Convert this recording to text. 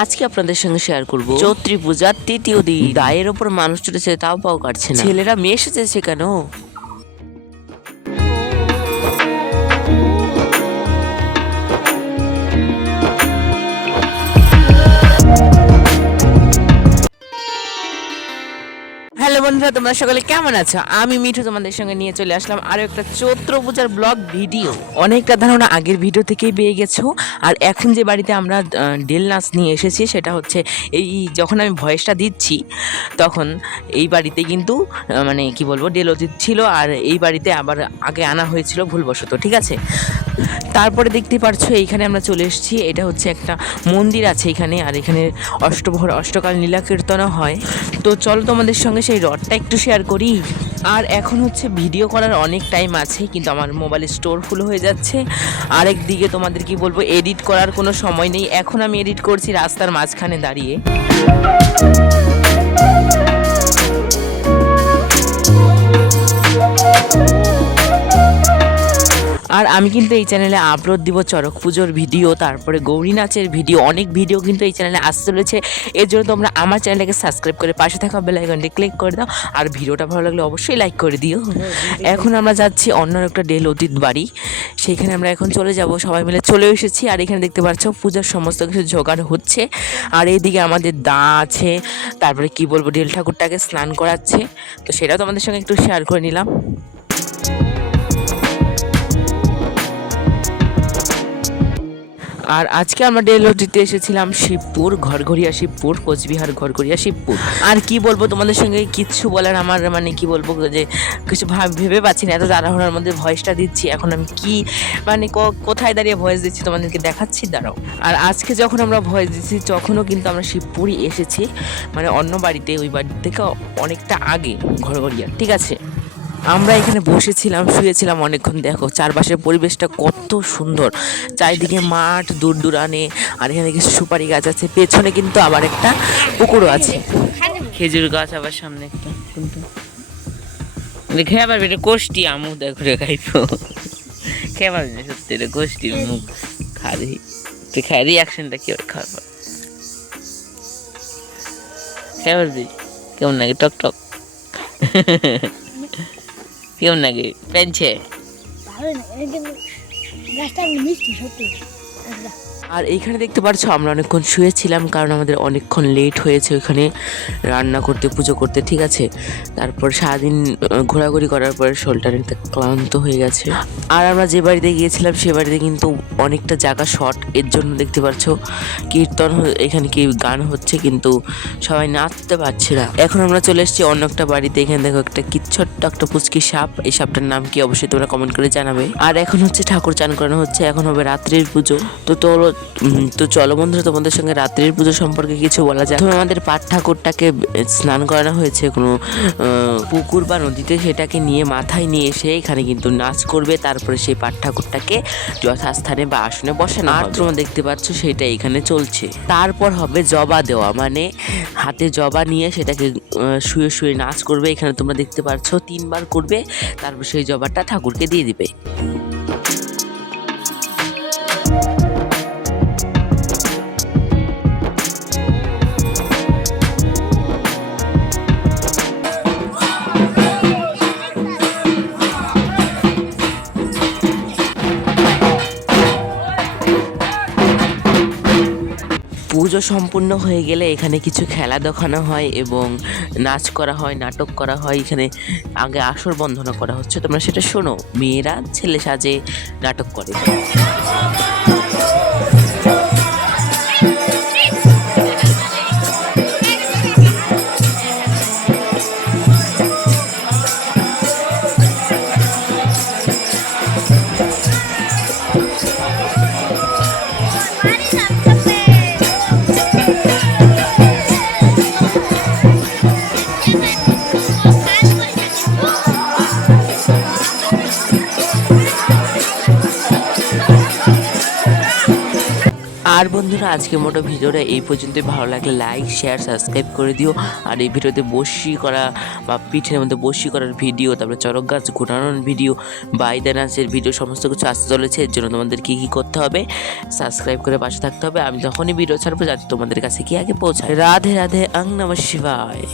আজকে আপনাদের সঙ্গে শেয়ার করব চৈত্রী পূজার তৃতীয় দিন। গায়ের ওপর মানুষ চড়েছে তাও পাও কাটছে না, ছেলেরা মেয়ে এসেছে কেন? হ্যালো বন্ধুরা, তোমরা সকলে কেমন আছো? আমি মিঠু তোমাদের সঙ্গে নিয়ে চলে আসলাম আরো একটা চৈত্র পূজার ব্লগ ভিডিও। অনেকটা ধারণা আগের ভিডিও থেকেই পেয়ে গেছো। আর এখন যে বাড়িতে আমরা ডেল নাচ নিয়ে এসেছি সেটা হচ্ছে এই যখন আমি ভয়েসটা দিচ্ছি তখন এই বাড়িতে কিন্তু মানে কি বলবো ডেল অতীত ছিল, আর এই বাড়িতে আবার আগে আনা হয়েছিল ভুলবশত, ঠিক আছে। তারপরে দেখতে পারছো এইখানে আমরা চলে এসেছি, এটা হচ্ছে একটা মন্দির আছে এখানে, আর এখানে অষ্টপ্রহর অষ্টকাল নীলা কীর্তনও হয়। তো চলো তোমাদের সঙ্গে সেই রডটা একটু শেয়ার করি। আর এখন হচ্ছে ভিডিও করার অনেক টাইম আছে, কিন্তু আমার মোবাইলে স্টোর ফুল হয়ে যাচ্ছে। আরেক দিকে তোমাদের কি বলবো, এডিট করার কোনো সময় নেই। এখন আমি এডিট করছি রাস্তার মাঝখানে দাঁড়িয়ে। আর আমি কিন্তু এই চ্যানেলে আপলোড দিব চড়ক পুজোর ভিডিও, তারপরে গৌরী নাচের ভিডিও, অনেক ভিডিও কিন্তু এই চ্যানেলে আসতে চলেছে। এর জন্য তোমরা আমার চ্যানেলটাকে সাবস্ক্রাইব করে পাশে থাকা বেল আইকনটি ক্লিক করে দাও, আর ভিডিওটা ভালো লাগলে অবশ্যই লাইক করে দিও। এখন আমরা যাচ্ছি অন্য একটা ডেল অতীত বাড়ি, সেইখানে আমরা এখন চলে যাব। সবাই মিলে চলে এসেছি, আর এখানে দেখতে পাচ্ছ পূজার সমস্ত কিছু জোগাড় হচ্ছে। আর এইদিকে আমাদের দা আছে, তারপরে কি বলবো ডেল ঠাকুরটাকে স্নান করাচ্ছে, তো সেটাও তোমাদের সঙ্গে একটু শেয়ার করে নিলাম। আর আজকে আমরা ডেলওটিতে এসেছিলাম শিবপুর, ঘরঘরিয়া শিবপুর, কোচবিহার ঘরঘরিয়া শিবপুর। আর কি বলবো তোমাদের সঙ্গে, কিচ্ছু বলার আমার মানে কি বলবো যে কিছু ভেবে পাচ্ছি না, এত তাড়াহুড়ার মধ্যে ভয়েসটা দিচ্ছি। এখন আমি কি মানে কোথায় দাঁড়িয়ে ভয়েস দিচ্ছি তোমাদেরকে দেখাচ্ছি, দাঁড়াও। আর আজকে যখন আমরা ভয়েস দিচ্ছি তখনও কিন্তু আমরা শিবপুরই এসেছি, মানে অন্য বাড়িতে, ওই বাড়ি থেকে অনেকটা আগে ঘরঘরিয়া, ঠিক আছে। আমরা এখানে বসেছিলাম, শুয়েছিলাম অনেকক্ষণ। দেখো চারপাশের পরিবেশটা কত সুন্দর, চারিদিকে মাঠ দূর দূরানে, আর এখানে কিছু সুপারি গাছ আছে, পেছনে কিন্তু আবার একটা পুকুরও আছে, খেজুর গাছ আবার সামনে একটা। খেয়ে পারবি এটা কোষ্টি আমু দেখো রে খাইতো, খেয়ে পারবি না সত্যি, এটা কোষ্টি মুখ খাবি, তুই খাই রিয়াকশনটা কি খাওয়ার খেয়ে পারবি? কেমন লাগে টক টক? কেমন লাগে পেনছে? আর এইখানে দেখতে পাচ্ছ আমরা অনেকক্ষণ শুয়েছিলাম, কারণ আমাদের অনেকক্ষণ লেট হয়েছে ওইখানে রান্না করতে, পুজো করতে, ঠিক আছে। তারপর সারাদিন ঘোরাঘুরি করার পরে শরীরটা অনেকটা ক্লান্ত হয়ে গেছে। আর আমরা যে বাড়িতে গিয়েছিলাম সে বাড়িতে কিন্তু অনেকটা জায়গা শর্ট, এর জন্য দেখতে পাচ্ছ কীর্তন এখানে কি গান হচ্ছে, কিন্তু সবাই নাচতে পারছে না। এখন আমরা চলে এসেছি অন্য একটা বাড়িতে, এখানে দেখো একটা কি ছোট্ট একটা পুচকি সাপ, এই সাপটার নাম কি অবশ্যই তোমরা কমেন্ট করে জানাবে। আর এখন হচ্ছে ঠাকুর চান করানো হচ্ছে, এখন হবে রাত্রির পুজো। তো চলো বন্ধুরা, তোমাদের সঙ্গে রাত্রির পুজো সম্পর্কে কিছু বলা যায়। আমাদের পাট ঠাকুরটাকে স্নান করানো হয়েছে কোনো পুকুর বা নদীতে, সেটাকে নিয়ে মাথায় নিয়ে এসে এখানে কিন্তু নাচ করবে, তারপরে সেই পাট ঠাকুরটাকে যথাস্থানে বা আসনে বসানো। আর তোমরা দেখতে পাচ্ছ সেটা এখানে চলছে। তারপর হবে জবা দেওয়া, মানে হাতে জবা নিয়ে সেটাকে শুয়ে শুয়ে নাচ করবে। এখানে তোমরা দেখতে পাচ্ছ 3 বার করবে, তারপর সেই জবাটা ঠাকুরকে দিয়ে দিবে। পুজো সম্পূর্ণ হয়ে গেলে এখানে কিছু খেলা দেখানো হয় এবং নাচ করা হয়, নাটক করা হয়। এখানে আগে আসর বন্ধনা করা হচ্ছে, তোমরা সেটা শোনো। মেয়েরা ছেলে সাজে নাটক করে। আর বন্ধুরা আজকের মতো ভিডিওটা এই পর্যন্তই। ভালো লাগলে লাইক শেয়ার সাবস্ক্রাইব করে দিও। আর এই ভিডিওতে বসি করা বা পিঠের মধ্যে বসি করার ভিডিও, তারপরে চড়ক গাছ ঘোরানোর ভিডিও, বাইদা নাচের ভিডিও সমস্ত কিছু আসতে চলেছে। এর জন্য তোমাদের কী কী করতে হবে, সাবস্ক্রাইব করে পাশে থাকতে হবে। আমি যখনই ভিডিও ছাড়বো যাতে তোমাদের কাছে কি আগে পৌঁছায়। রাধে রাধে, আং নমঃ শিবায়।